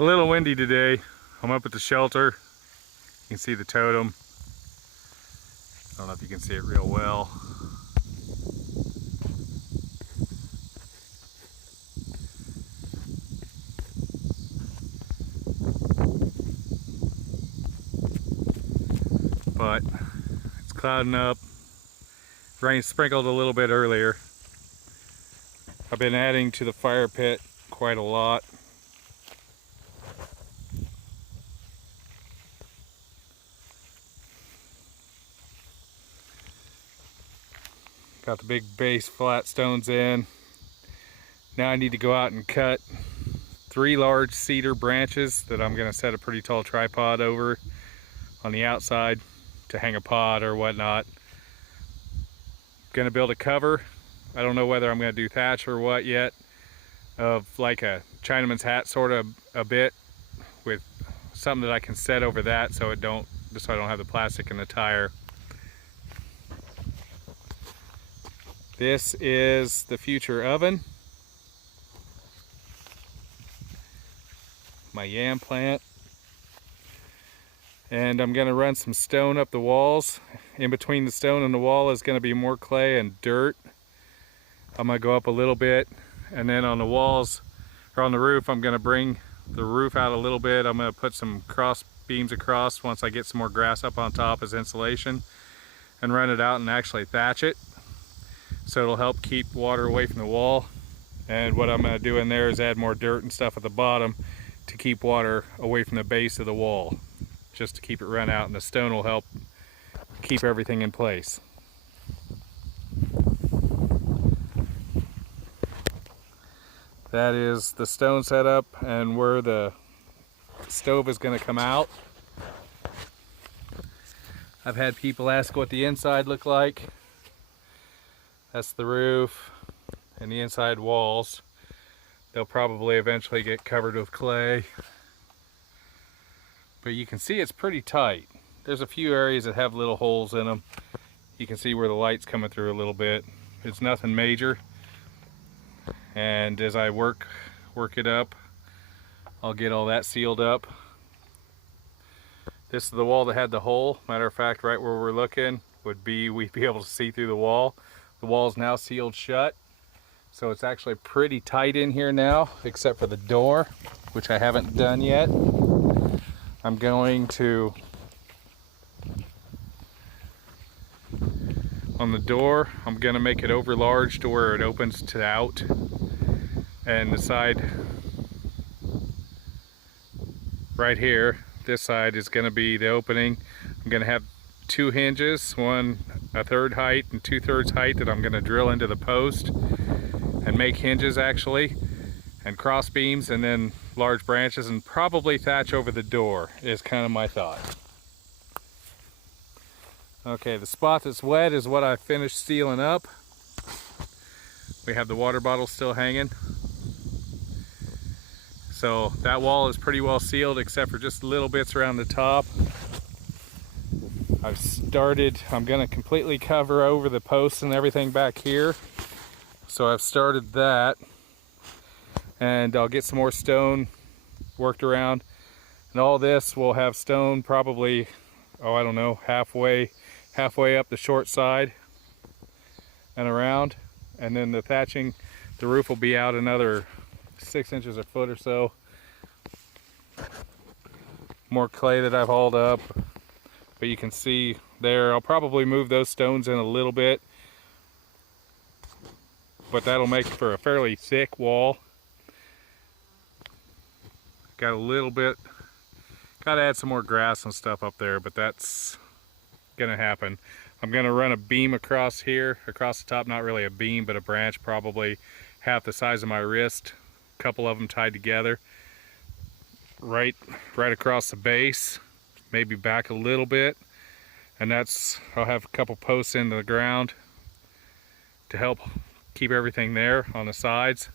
a little windy today. I'm up at the shelter. You can see the totem. I don't know if you can see it real well. But it's clouding up. Rain sprinkled a little bit earlier. I've been adding to the fire pit quite a lot. Got the big base flat stones in. Now I need to go out and cut 3 large cedar branches that I'm going to set a pretty tall tripod over on the outside to hang a pot or whatnot. Going to build a cover. I don't know whether I'm going to do thatch or what yet, of like a Chinaman's hat sort of a bit, with something that I can set over that so I don't have the plastic in the tire. This is the future oven. My yam plant. And I'm going to run some stone up the walls. In between the stone and the wall is going to be more clay and dirt. I'm going to go up a little bit, and then on the walls, or on the roof, I'm going to bring the roof out a little bit. I'm going to put some cross beams across once I get some more grass up on top as insulation, and run it out and actually thatch it. So it'll help keep water away from the wall. And what I'm going to do in there is add more dirt and stuff at the bottom to keep water away from the base of the wall, just to keep it run out, and the stone will help keep everything in place. That is the stone setup and where the stove is going to come out. I've had people ask what the inside look like. That's the roof and the inside walls. They'll probably eventually get covered with clay. But you can see it's pretty tight. There's a few areas that have little holes in them. You can see where the light's coming through a little bit. It's nothing major. And as I work it up, I'll get all that sealed up. This is the wall that had the hole. Matter of fact, right where we're looking we'd be able to see through the wall. The wall's now sealed shut. So it's actually pretty tight in here now, except for the door, which I haven't done yet. I'm going to, on the door, I'm going to make it over large to where it opens to out. And the side right here, this side is going to be the opening. I'm going to have 2 hinges, one a third height and 2/3 height, that I'm going to drill into the post and make hinges actually, and cross beams, and then large branches, and probably thatch over the door is kind of my thought. Okay, the spot that's wet is what I finished sealing up. We have the water bottle still hanging. So that wall is pretty well sealed except for just little bits around the top. I'm going to completely cover over the posts and everything back here. So I've started that, and I'll get some more stone worked around. And all this will have stone probably, I don't know, halfway up the short side and around. And then the thatching, the roof will be out another 6 inches or foot or so. More clay that I've hauled up, but you can see there, I'll probably move those stones in a little bit, but that'll make for a fairly thick wall. Got a little bit, got to add some more grass and stuff up there, but that's gonna happen. I'm gonna run a beam across here, across the top, not really a beam, but a branch, probably half the size of my wrist, a couple of them tied together, right across the base, maybe back a little bit, and I'll have a couple posts into the ground to help keep everything there on the sides,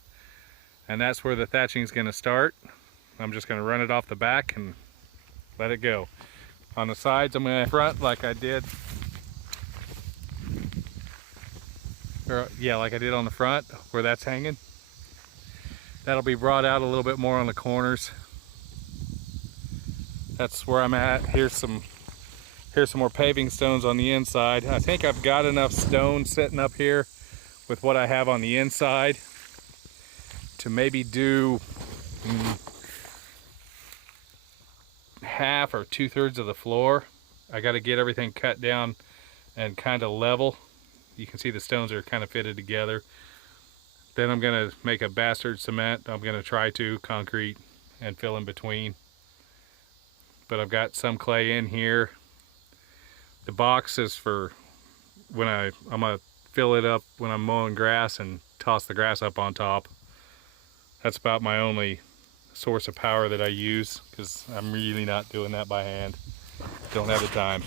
and that's where the thatching is going to start. I'm just going to run it off the back and let it go. On the sides, I'm going to front like I did, like I did on the front where that's hanging. That'll be brought out a little bit more on the corners. that's where I'm at. Here's some more paving stones on the inside. I think I've got enough stone sitting up here with what I have on the inside to maybe do half or 2/3 of the floor. I got to get everything cut down and kind of level. You can see the stones are kind of fitted together. Then I'm going to make a bastard cement. I'm going to try to concrete and fill in between. But I've got some clay in here. The box is for when I'm going to fill it up when I'm mowing grass and toss the grass up on top. That's about my only source of power that I use, because I'm really not doing that by hand. Don't have the time.